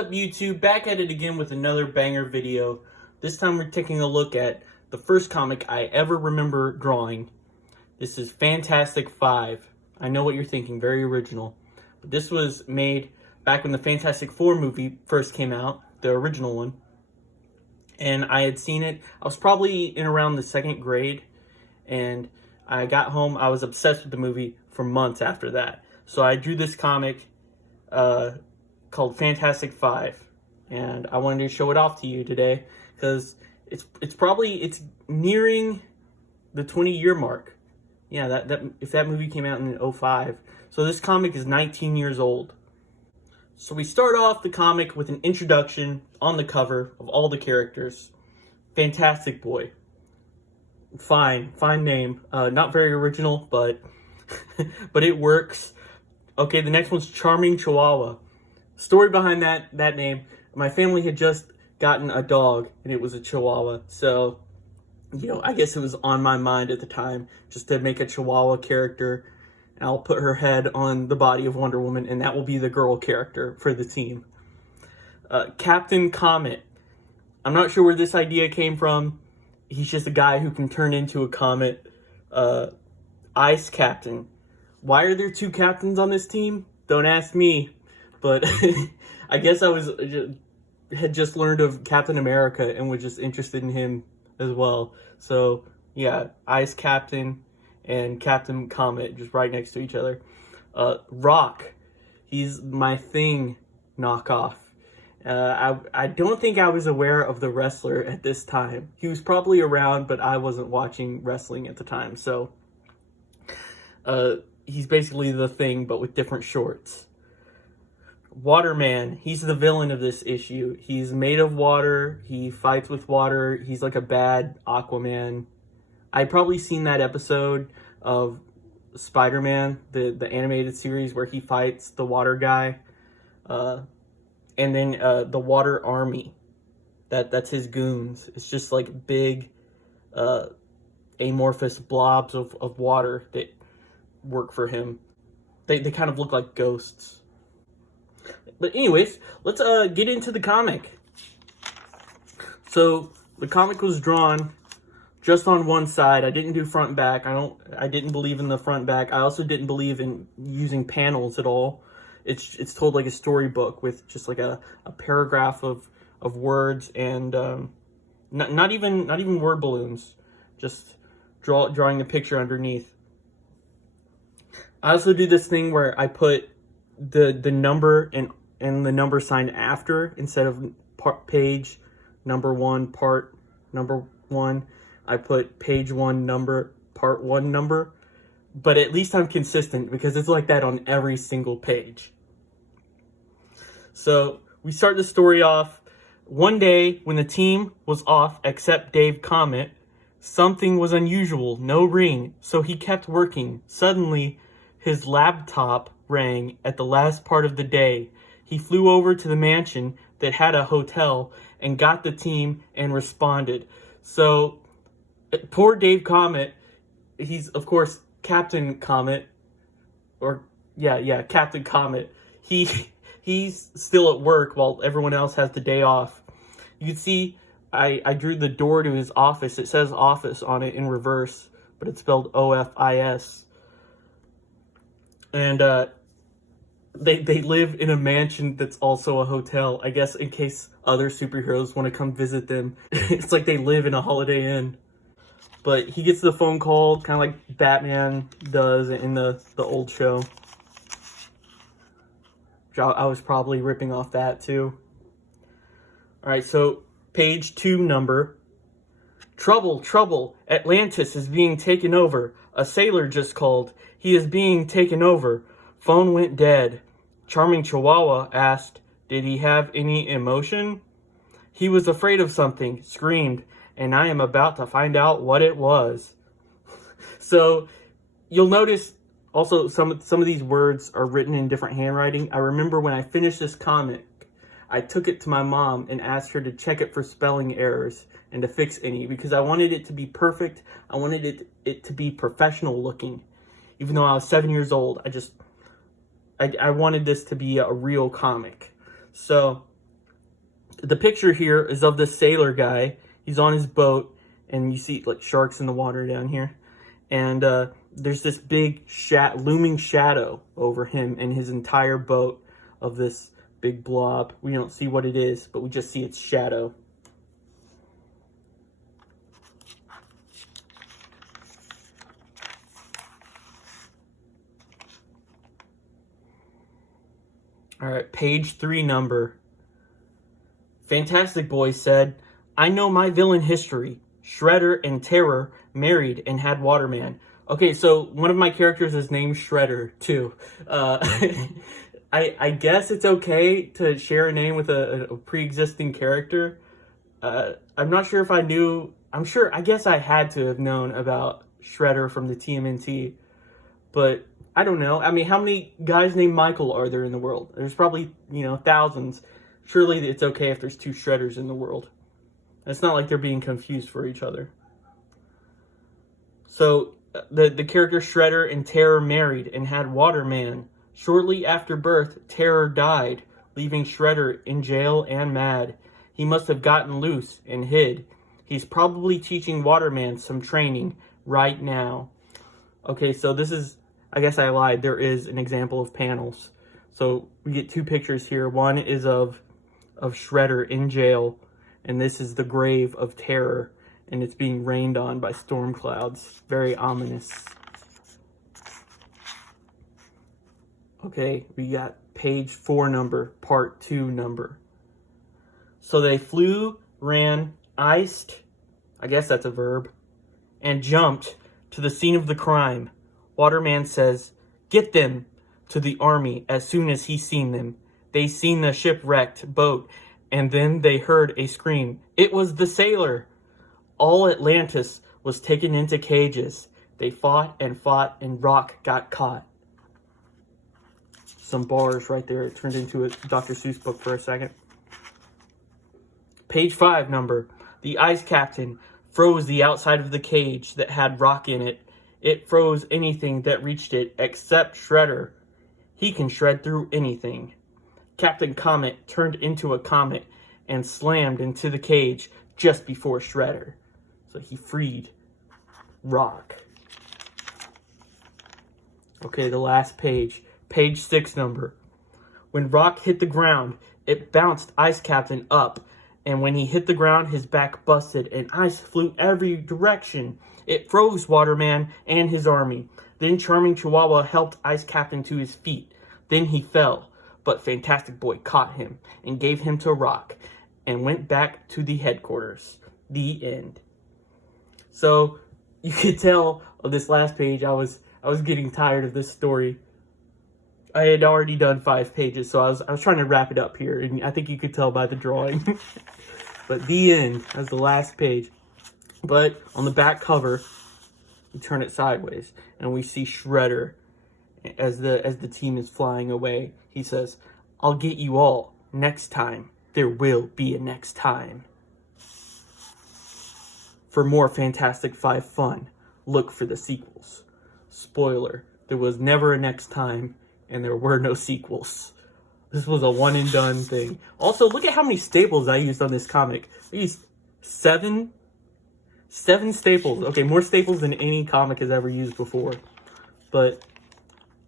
up, YouTube? Back at it again with another banger video. This time we're taking a look at the first comic I ever remember drawing. This is Fantastic Five. I know what you're thinking, very original. But this was made back when the Fantastic Four movie first came out, the original one. And I had seen it. I was probably in around the second grade. And I got home, I was obsessed with the movie for months after that. So I drew this comic called Fantastic Five, and I wanted to show it off to you today because it's nearing the 20-year mark. Yeah, that if that movie came out in 2005. So this comic is 19 years old. So we start off the comic with an introduction on the cover of all the characters. Fantastic Boy. Fine name. Not very original, but but it works. Okay, the next one's Charming Chihuahua. Story behind that name, my family had just gotten a dog, and it was a Chihuahua. So, I guess it was on my mind at the time just to make a Chihuahua character. And I'll put her head on the body of Wonder Woman, and that will be the girl character for the team. Captain Comet. I'm not sure where this idea came from. He's just a guy who can turn into a comet. Ice Captain. Why are there two captains on this team? Don't ask me. But I guess I had just learned of Captain America and was just interested in him as well. So, yeah, Ice Captain and Captain Comet just right next to each other. Rock. He's my Thing knockoff. I don't think I was aware of the wrestler at this time. He was probably around, but I wasn't watching wrestling at the time. So, he's basically the Thing, but with different shorts. Waterman, he's the villain of this issue. He's made of water, he fights with water, he's like a bad Aquaman. I'd probably seen that episode of Spider-Man, the animated series where he fights the water guy. And then the Water Army, that's his goons. It's just like big amorphous blobs of water that work for him. They kind of look like ghosts. But anyways, let's get into the comic. So the comic was drawn just on one side. I didn't do front and back. I didn't believe in the front and back. I also didn't believe in using panels at all. It's told like a storybook with just like a paragraph of words and not even word balloons. Just drawing the picture underneath. I also do this thing where I put the number and the number sign after instead of page number 1 part number 1. I put page 1 number part 1 number, but at least I'm consistent because it's like that on every single page. So we start the story off. One day when the team was off except Dave Comet, something was unusual, no ring, so he kept working. Suddenly, his laptop rang at the last part of the day. He flew over to the mansion that had a hotel and got the team and responded. So, poor Dave Comet, he's, of course, Captain Comet, or, yeah, Captain Comet. He's still at work while everyone else has the day off. You can see I drew the door to his office. It says office on it in reverse, but it's spelled O-F-I-S. And they live in a mansion that's also a hotel, I guess, in case other superheroes want to come visit them. It's like they live in a Holiday Inn. But he gets the phone call, kind of like Batman does in the old show. I was probably ripping off that too. Alright, so page 2 number. Trouble, Atlantis is being taken over. A sailor just called. He is being taken over. Phone went dead. Charming Chihuahua asked, did he have any emotion? He was afraid of something, screamed, and I am about to find out what it was. So, you'll notice also some of these words are written in different handwriting. I remember when I finished this comic, I took it to my mom and asked her to check it for spelling errors and to fix any because I wanted it to be perfect. I wanted it to be professional looking. Even though I was 7 years old, I wanted this to be a real comic. So The picture here is of the sailor guy. He's on his boat, and you see like sharks in the water down here. And there's this big looming shadow over him and his entire boat of this big blob. We don't see what it is, but we just see its shadow. All right, page 3 number. Fantastic Boy said, "I know my villain history. Shredder and Terror married and had Waterman." Okay, so one of my characters is named Shredder, too. I guess it's okay to share a name with a pre-existing character. I'm not sure if I knew... I guess I had to have known about Shredder from the TMNT. But I don't know. I mean, how many guys named Michael are there in the world? There's probably, thousands. Surely it's okay if there's 2 Shredders in the world. It's not like they're being confused for each other. So, the character Shredder and Terror married and had Waterman. Shortly after birth, Terror died, leaving Shredder in jail and mad. He must have gotten loose and hid. He's probably teaching Waterman some training right now. Okay, so this is... I guess I lied. There is an example of panels. So we get 2 pictures here. One is of Shredder in jail, and this is the grave of Terror, and it's being rained on by storm clouds. Very ominous. Okay, we got page 4 number, part 2 number. So they flew, ran, iced, I guess that's a verb, and jumped to the scene of the crime. Waterman says, "Get them," to the army as soon as he seen them. They seen the shipwrecked boat, and then they heard a scream. It was the sailor. All Atlantis was taken into cages. They fought, and Rock got caught. Some bars right there. It turned into a Dr. Seuss book for a second. Page 5 number. The ice captain froze the outside of the cage that had Rock in it. It froze anything that reached it except Shredder. He can shred through anything. Captain Comet turned into a comet and slammed into the cage just before Shredder. So he freed Rock. Okay, the last page. Page 6 number. When Rock hit the ground, it bounced Ice Captain up. And when he hit the ground, his back busted and ice flew every direction. It froze Waterman and his army. Then Charming Chihuahua helped Ice Captain to his feet. Then he fell, but Fantastic Boy caught him and gave him to Rock and went back to the headquarters. The end. So you could tell on this last page I was getting tired of this story. I had already done 5 pages, so I was trying to wrap it up here, and I think you could tell by the drawing. But the end, that's the last page. But on the back cover, we turn it sideways, and we see Shredder as the team is flying away. He says, "I'll get you all next time. There will be a next time." For more Fantastic Five fun, look for the sequels. Spoiler, there was never a next time, and there were no sequels. This was a one and done thing. Also, look at how many staples I used on this comic. I used 7 staples. Okay, more staples than any comic has ever used before. But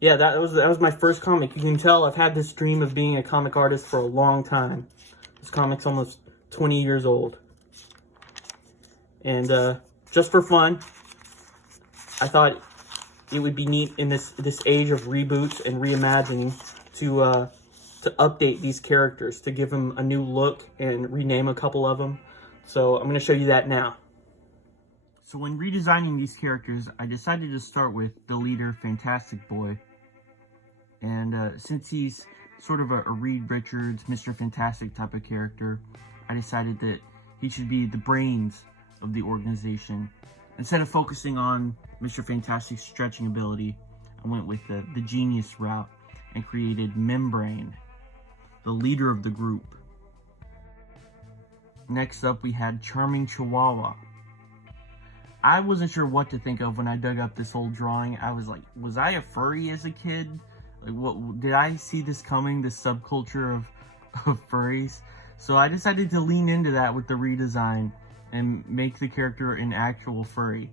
yeah, that was my first comic. You can tell I've had this dream of being a comic artist for a long time. This comic's almost 20 years old. And just for fun, I thought it would be neat in this age of reboots and reimagining to update these characters, to give them a new look and rename a couple of them. So I'm going to show you that now. So when redesigning these characters, I decided to start with the leader, Fantastic Boy. And since he's sort of a Reed Richards, Mr. Fantastic type of character, I decided that he should be the brains of the organization. Instead of focusing on Mr. Fantastic's stretching ability, I went with the genius route and created Membrane, the leader of the group. Next up, we had Charming Chihuahua. I wasn't sure what to think of when I dug up this old drawing. I was like, was I a furry as a kid? Like, what did I see this coming? This subculture of furries. So I decided to lean into that with the redesign and make the character an actual furry.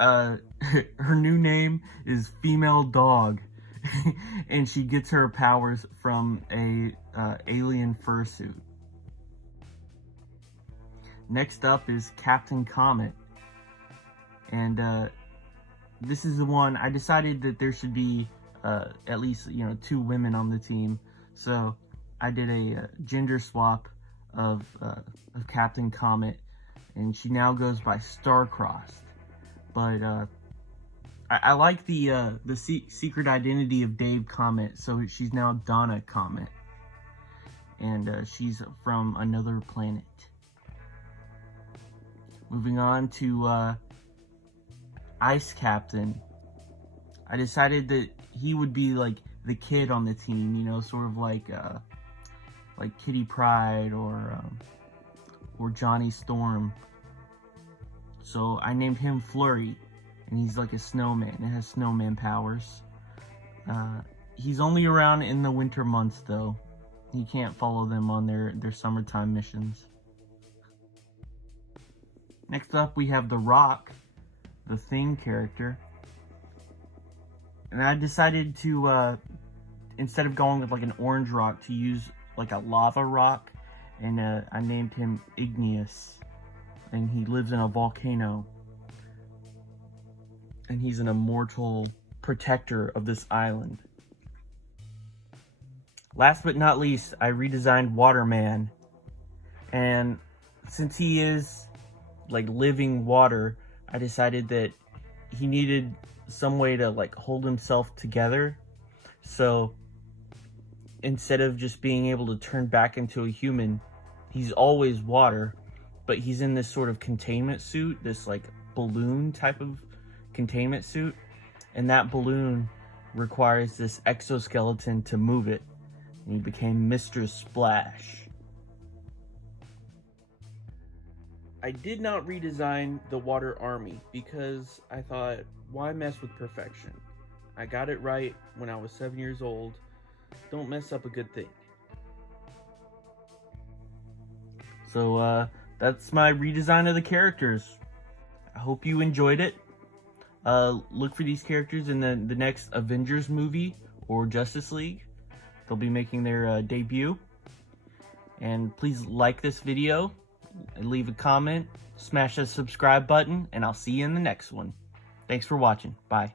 Her new name is Female Dog, and she gets her powers from a alien fursuit. Next up is Captain Comet, and this is the one I decided that there should be at least 2 women on the team, so I did a gender swap of Captain Comet, and she now goes by Starcrossed. But I like the secret identity of Dave Comet, so she's now Donna Comet, and she's from another planet. Moving on to Ice Captain. I decided that he would be like the kid on the team, sort of like Kitty Pryde or Johnny Storm. So I named him Flurry, and he's like a snowman. It has snowman powers. He's only around in the winter months, though. He can't follow them on their summertime missions. Next up, we have The Rock, the Thing character. And I decided to, instead of going with like an orange rock, to use like a lava rock. And I named him Igneous. And he lives in a volcano. And he's an immortal protector of this island. Last but not least, I redesigned Waterman. And since he is like living water, I decided that he needed some way to like hold himself together. So instead of just being able to turn back into a human, he's always water, but he's in this sort of containment suit, this like balloon type of containment suit, and that balloon requires this exoskeleton to move it, and he became Mr. Splash. I did not redesign the Water Army because I thought, why mess with perfection? I got it right when I was 7 years old. Don't mess up a good thing. So that's my redesign of the characters. I hope you enjoyed it. Look for these characters in the next Avengers movie or Justice League. They'll be making their debut. And please like this video, leave a comment, smash that subscribe button, and I'll see you in the next one. Thanks for watching. Bye.